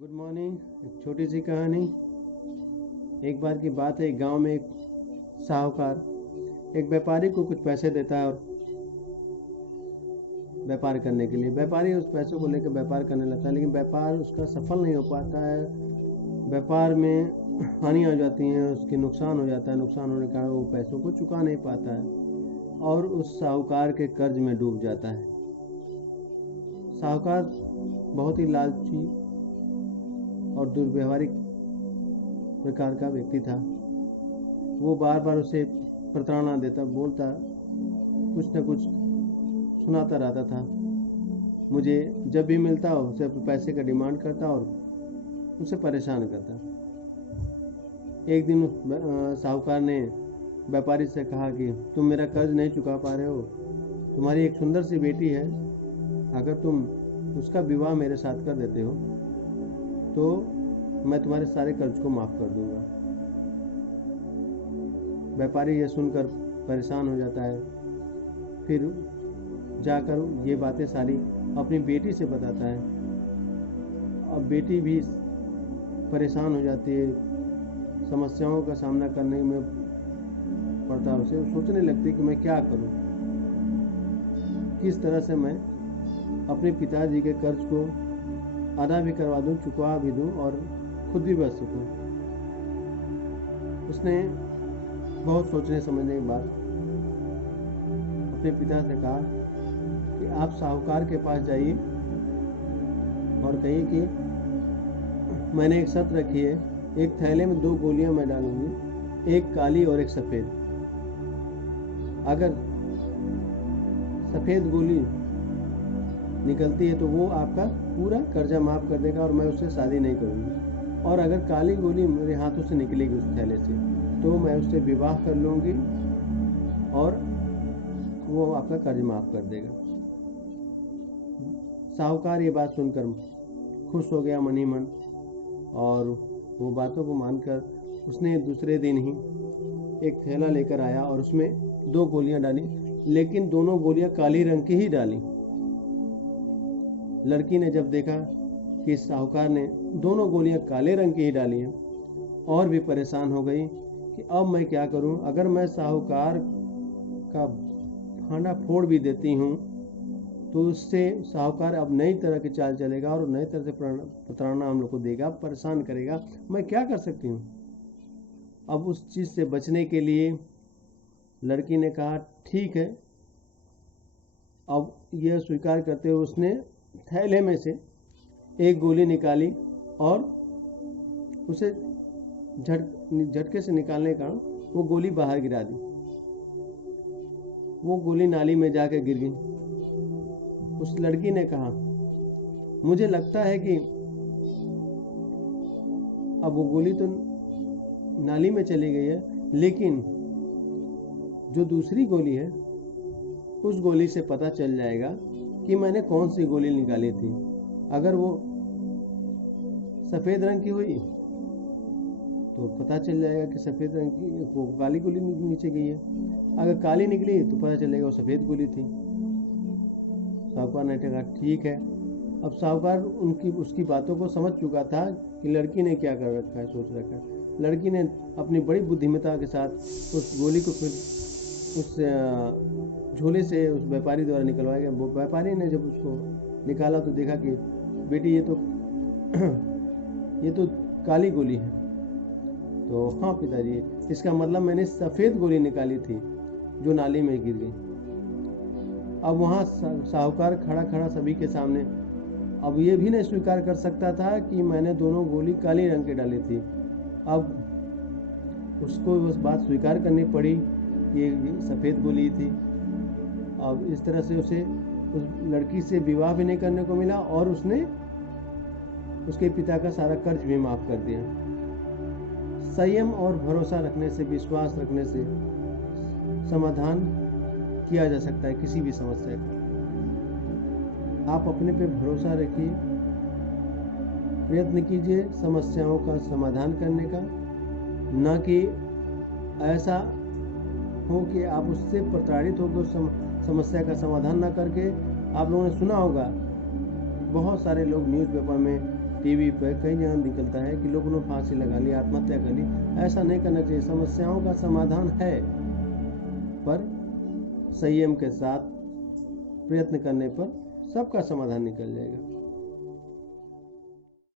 Good morning. एक छोटी सी कहानी। एक बार की बात है, एक गांव में एक साहूकार एक व्यापारी को कुछ पैसे देता है और व्यापार करने के लिए। व्यापारी उस पैसों को लेकर व्यापार करने लगता है, लेकिन व्यापार उसका सफल नहीं हो पाता है। व्यापार में हानि आ जाती है, उसके नुकसान हो जाता है। नुकसान होने के कारण वो पैसों को चुका नहीं पाता है और उस साहूकार के कर्ज में डूब जाता है। साहूकार बहुत ही लालची और दुर्व्यवहारिक प्रकार का व्यक्ति था। वो बार बार उसे प्रताड़ना देता, बोलता, कुछ न कुछ सुनाता रहता था। मुझे जब भी मिलता उसे पैसे का डिमांड करता और उसे परेशान करता। एक दिन साहूकार ने व्यापारी से कहा कि तुम मेरा कर्ज नहीं चुका पा रहे हो, तुम्हारी एक सुंदर सी बेटी है, अगर तुम उसका विवाह मेरे साथ कर देते हो तो मैं तुम्हारे सारे कर्ज को माफ़ कर दूंगा। व्यापारी यह सुनकर परेशान हो जाता है। फिर जाकर ये बातें सारी अपनी बेटी से बताता है। अब बेटी भी परेशान हो जाती है, समस्याओं का सामना करने में पड़ता है उसे। सोचने लगती है कि मैं क्या करूं, किस तरह से मैं अपने पिताजी के कर्ज को अदा भी करवा दूं, चुकवा भी दूं और खुद भी बच सकूं। उसने बहुत सोचने समझने के बाद अपने पिता से कहा कि आप साहूकार के पास जाइए और कहिए कि मैंने एक शर्त रखी है, एक थैले में 2 गोलियां मैं डालूंगी, एक काली और एक सफ़ेद। अगर सफ़ेद गोली निकलती है तो वो आपका पूरा कर्जा माफ़ कर देगा और मैं उससे शादी नहीं करूँगी, और अगर काली गोली मेरे हाथों से निकलेगी उस थैले से तो मैं उससे विवाह कर लूँगी और वो आपका कर्ज माफ़ कर देगा। साहूकार ये बात सुनकर खुश हो गया मन ही मन, और वो बातों को मानकर उसने दूसरे दिन ही एक थैला लेकर आया और उसमें 2 गोलियां डाली, लेकिन दोनों गोलियां काली रंग की ही डाली। लड़की ने जब देखा कि साहूकार ने दोनों गोलियां काले रंग की ही डाली हैं, और भी परेशान हो गई कि अब मैं क्या करूं। अगर मैं साहूकार का भांडा फोड़ भी देती हूं तो उससे साहूकार अब नई तरह की चाल चलेगा और नई तरह से प्रताड़ना हम लोग को देगा, परेशान करेगा। मैं क्या कर सकती हूँ। अब उस चीज़ से बचने के लिए लड़की ने कहा ठीक है। अब यह स्वीकार करते हुए उसने थैले में से एक गोली निकाली और उसे झटके से निकालने का वो गोली बाहर गिरा दी। वो गोली नाली में जाकर गिर गई। उस लड़की ने कहा मुझे लगता है कि अब वो गोली तो नाली में चली गई है, लेकिन जो दूसरी गोली है उस गोली से पता चल जाएगा कि मैंने कौन सी गोली निकाली थी। अगर वो सफ़ेद रंग की हुई तो पता चल जाएगा कि सफ़ेद रंग की वो काली गोली नीचे गई है, अगर काली निकली तो पता चलेगा वो सफ़ेद गोली थी। साहूकार ने कहा ठीक है। अब साहूकार उसकी बातों को समझ चुका था कि लड़की ने क्या कर रखा है, सोच रखा है। लड़की ने अपनी बड़ी बुद्धिमत्ता के साथ उस गोली को फिर उस झोले से उस व्यापारी द्वारा निकलवाया गया। वो व्यापारी ने जब उसको निकाला तो देखा कि बेटी ये तो काली गोली है। तो हाँ पिताजी, इसका मतलब मैंने सफ़ेद गोली निकाली थी जो नाली में गिर गई। अब वहाँ साहूकार खड़ा खड़ा सभी के सामने अब ये भी नहीं स्वीकार कर सकता था कि मैंने दोनों गोली काली रंग की डाली थी। अब उसको उस बात स्वीकार करनी पड़ी कि ये सफ़ेद गोली थी। अब इस तरह से उसे उस लड़की से विवाह भी नहीं करने को मिला और उसने उसके पिता का सारा कर्ज भी माफ़ कर दिया। संयम और भरोसा रखने से, विश्वास रखने से समाधान किया जा सकता है किसी भी समस्या का। आप अपने पे भरोसा रखिए, प्रयत्न कीजिए समस्याओं का समाधान करने का, न कि ऐसा हो कि आप उससे प्रताड़ित होकर समस्या का समाधान ना करके। आप लोगों ने सुना होगा बहुत सारे लोग न्यूज़पेपर में टीवी पर कई जगह निकलता है कि लोगों ने फांसी लगा ली, आत्महत्या कर ली। ऐसा नहीं करना चाहिए। समस्याओं का समाधान है, पर संयम के साथ प्रयत्न करने पर सबका समाधान निकल जाएगा।